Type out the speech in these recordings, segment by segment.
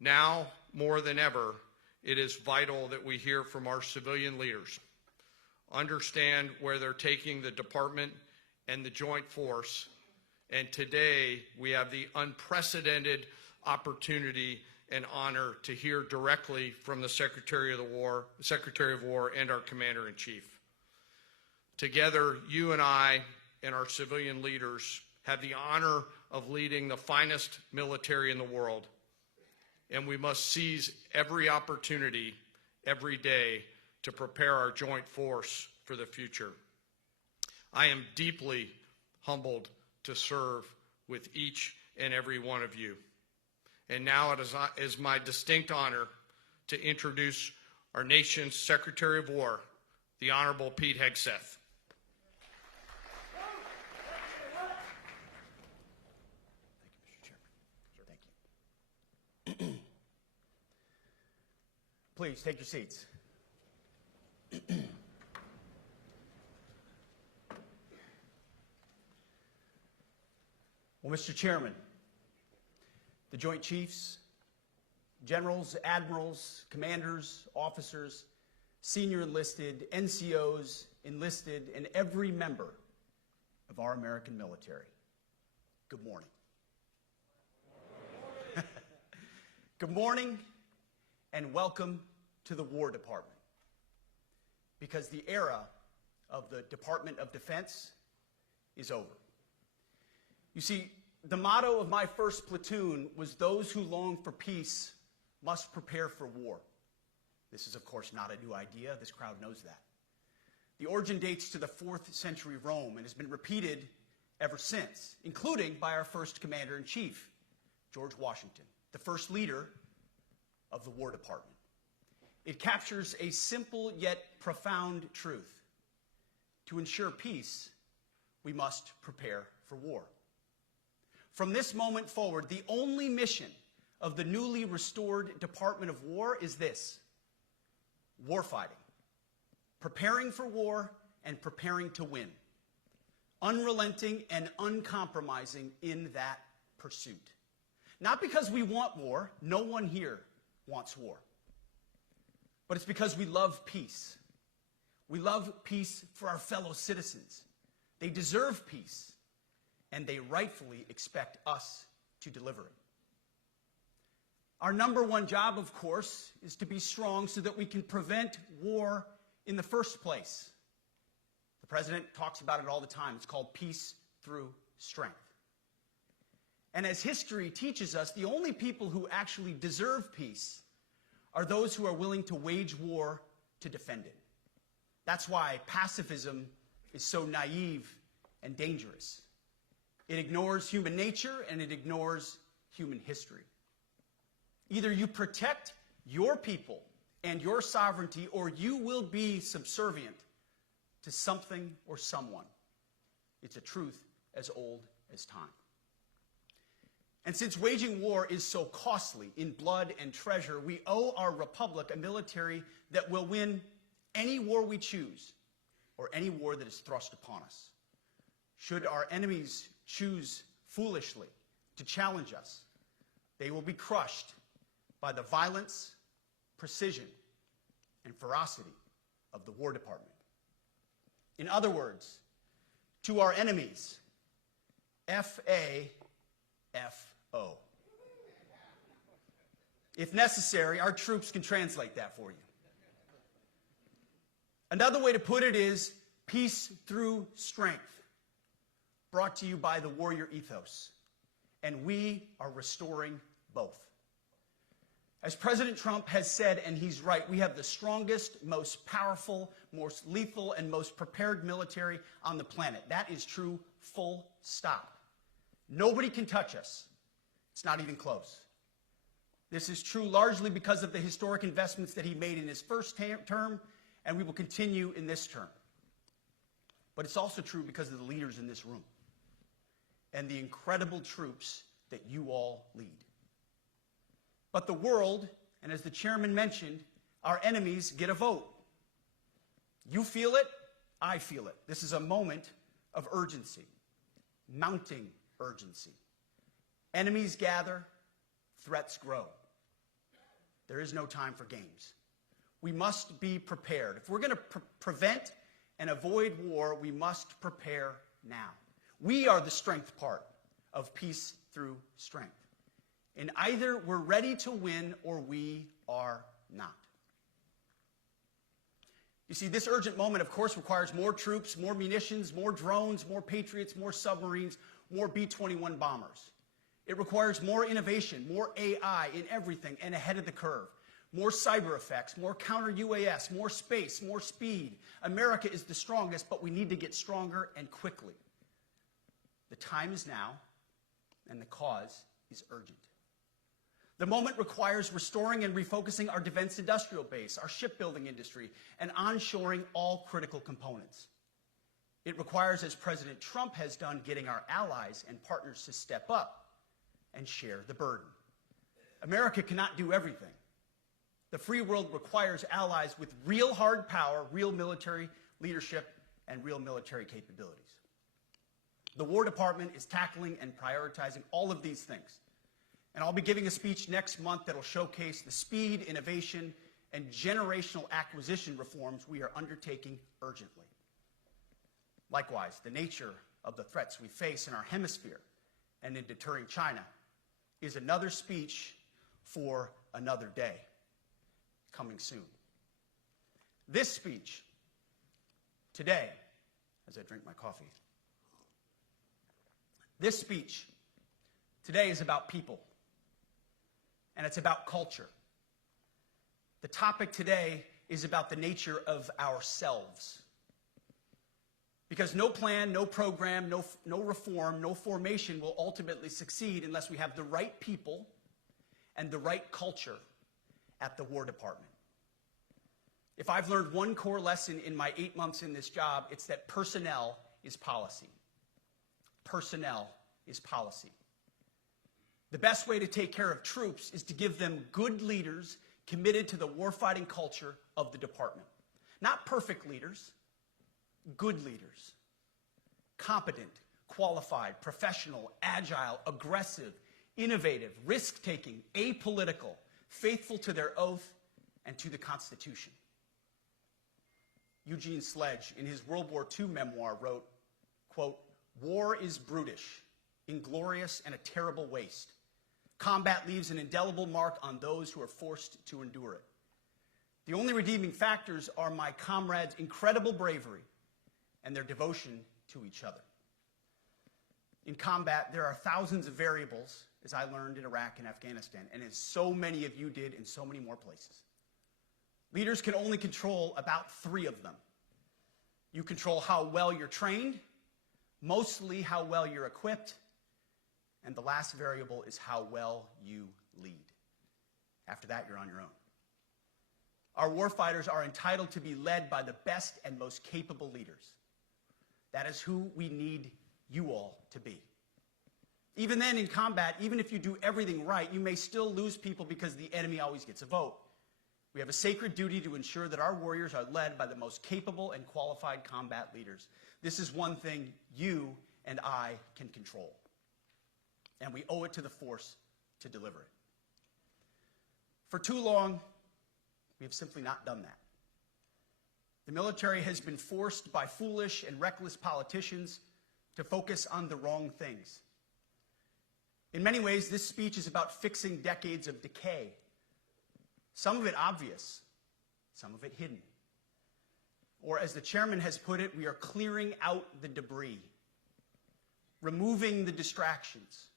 Now, more than ever, it is vital that we hear from our civilian leaders, understand where they're taking the department and the joint force, and today we have the unprecedented opportunity and honor to hear directly from the Secretary of War and our Commander-in-Chief. Together, you and I and our civilian leaders have the honor of leading the finest military in the world, and we must seize every opportunity every day to prepare our joint force for the future. I am deeply humbled to serve with each and every one of you. And now it is my distinct honor to introduce our nation's Secretary of War, the Honorable Pete Hegseth. Thank you, Mr. Chairman. Thank you. Please take your seats. Well, Mr. Chairman, the Joint Chiefs, Generals, Admirals, Commanders, Officers, Senior Enlisted, NCOs, Enlisted, and every member of our American military, good morning. Good morning and welcome to the War Department, because the era of the Department of Defense is over. You see, the motto of my first platoon was, "Those who long for peace must prepare for war." This is, of course, not a new idea. This crowd knows that. The origin dates to the 4th century Rome and has been repeated ever since, including by our first Commander-in-Chief, George Washington, the first leader of the War Department. It captures a simple yet profound truth. To ensure peace, we must prepare for war. From this moment forward, the only mission of the newly restored Department of War is this: warfighting, preparing for war and preparing to win, unrelenting and uncompromising in that pursuit. Not because we want war, no one here wants war, but it's because we love peace. We love peace for our fellow citizens. They deserve peace, and they rightfully expect us to deliver it. Our number one job, of course, is to be strong so that we can prevent war in the first place. The President talks about it all the time. It's called peace through strength. And as history teaches us, the only people who actually deserve peace are those who are willing to wage war to defend it. That's why pacifism is so naive and dangerous. It ignores human nature and it ignores human history. Either you protect your people and your sovereignty, or you will be subservient to something or someone. It's a truth as old as time. And since waging war is so costly in blood and treasure, we owe our republic a military that will win any war we choose, or any war that is thrust upon us. Should our enemies choose foolishly to challenge us, they will be crushed by the violence, precision, and ferocity of the War Department. In other words, to our enemies, F-A-F-O. If necessary, our troops can translate that for you. Another way to put it is peace through strength, brought to you by the warrior ethos. And we are restoring both. As President Trump has said, and he's right, we have the strongest, most powerful, most lethal, and most prepared military on the planet. That is true, full stop. Nobody can touch us. It's not even close. This is true largely because of the historic investments that he made in his first term, and we will continue in this term. But it's also true because of the leaders in this room and the incredible troops that you all lead. But the world, and as the chairman mentioned, our enemies get a vote. You feel it, I feel it. This is a moment of urgency, mounting urgency. Enemies gather, threats grow. There is no time for games. We must be prepared. If we're going to prevent and avoid war, we must prepare now. We are the strength part of peace through strength. And either we're ready to win or we are not. You see, this urgent moment, of course, requires more troops, more munitions, more drones, more Patriots, more submarines, more B-21 bombers. It requires more innovation, more AI in everything and ahead of the curve. More cyber effects, more counter-UAS, more space, more speed. America is the strongest, but we need to get stronger and quickly. The time is now, and the cause is urgent. The moment requires restoring and refocusing our defense industrial base, our shipbuilding industry, and onshoring all critical components. It requires, as President Trump has done, getting our allies and partners to step up and share the burden. America cannot do everything. The free world requires allies with real hard power, real military leadership, and real military capabilities. The War Department is tackling and prioritizing all of these things. And I'll be giving a speech next month that will showcase the speed, innovation, and generational acquisition reforms we are undertaking urgently. Likewise, the nature of the threats we face in our hemisphere and in deterring China is another speech for another day, coming soon. This speech today, as I drink my coffee, this speech today is about people. And it's about culture. The topic today is about the nature of ourselves. Because no plan, no program, no reform, no formation will ultimately succeed unless we have the right people and the right culture at the War Department. If I've learned one core lesson in my 8 months in this job, it's that personnel is policy. Personnel is policy. The best way to take care of troops is to give them good leaders committed to the warfighting culture of the department. Not perfect leaders, good leaders. Competent, qualified, professional, agile, aggressive, innovative, risk-taking, apolitical, faithful to their oath and to the Constitution. Eugene Sledge, in his World War II memoir, wrote, quote, "War is brutish, inglorious, and a terrible waste. Combat leaves an indelible mark on those who are forced to endure it. The only redeeming factors are my comrades' incredible bravery and their devotion to each other." In combat, there are thousands of variables, as I learned in Iraq and Afghanistan, and as so many of you did in so many more places. Leaders can only control about 3 of them. You control how well you're trained, mostly how well you're equipped, and the last variable is how well you lead. After that, you're on your own. Our warfighters are entitled to be led by the best and most capable leaders. That is who we need you all to be. Even then, in combat, even if you do everything right, you may still lose people because the enemy always gets a vote. We have a sacred duty to ensure that our warriors are led by the most capable and qualified combat leaders. This is one thing you and I can control. And we owe it to the force to deliver it. For too long, we have simply not done that. The military has been forced by foolish and reckless politicians to focus on the wrong things. In many ways, this speech is about fixing decades of decay. Some of it obvious, some of it hidden. Or as the chairman has put it, we are clearing out the debris, removing the distractions,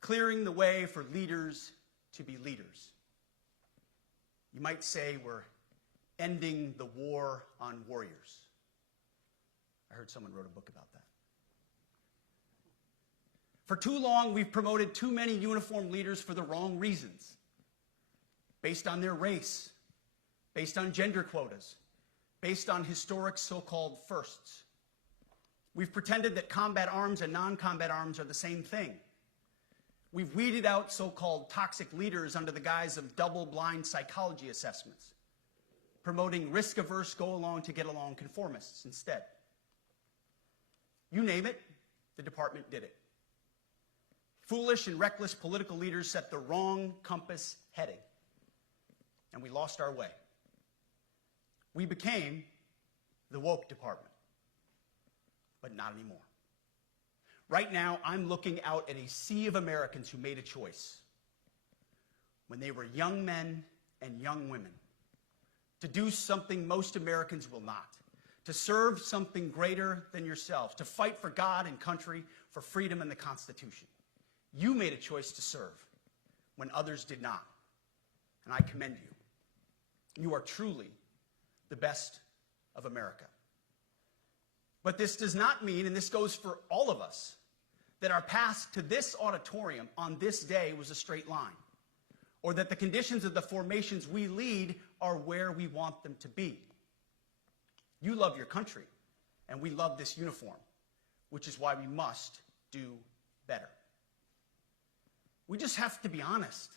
clearing the way for leaders to be leaders. You might say we're ending the war on warriors. I heard someone wrote a book about that. For too long, we've promoted too many uniformed leaders for the wrong reasons, based on their race, based on gender quotas, based on historic so-called firsts. We've pretended that combat arms and non-combat arms are the same thing. We've weeded out so-called toxic leaders under the guise of double-blind psychology assessments, promoting risk-averse, go-along-to-get-along conformists instead. You name it, the department did it. Foolish and reckless political leaders set the wrong compass heading. and we lost our way. We became the woke department, but not anymore. Right now, I'm looking out at a sea of Americans who made a choice when they were young men and young women to do something most Americans will not, to serve something greater than yourselves, to fight for God and country, for freedom and the Constitution. You made a choice to serve when others did not, and I commend you. You are truly the best of America. But this does not mean, and this goes for all of us, that our path to this auditorium on this day was a straight line, or that the conditions of the formations we lead are where we want them to be. You love your country, and we love this uniform, which is why we must do better. We just have to be honest.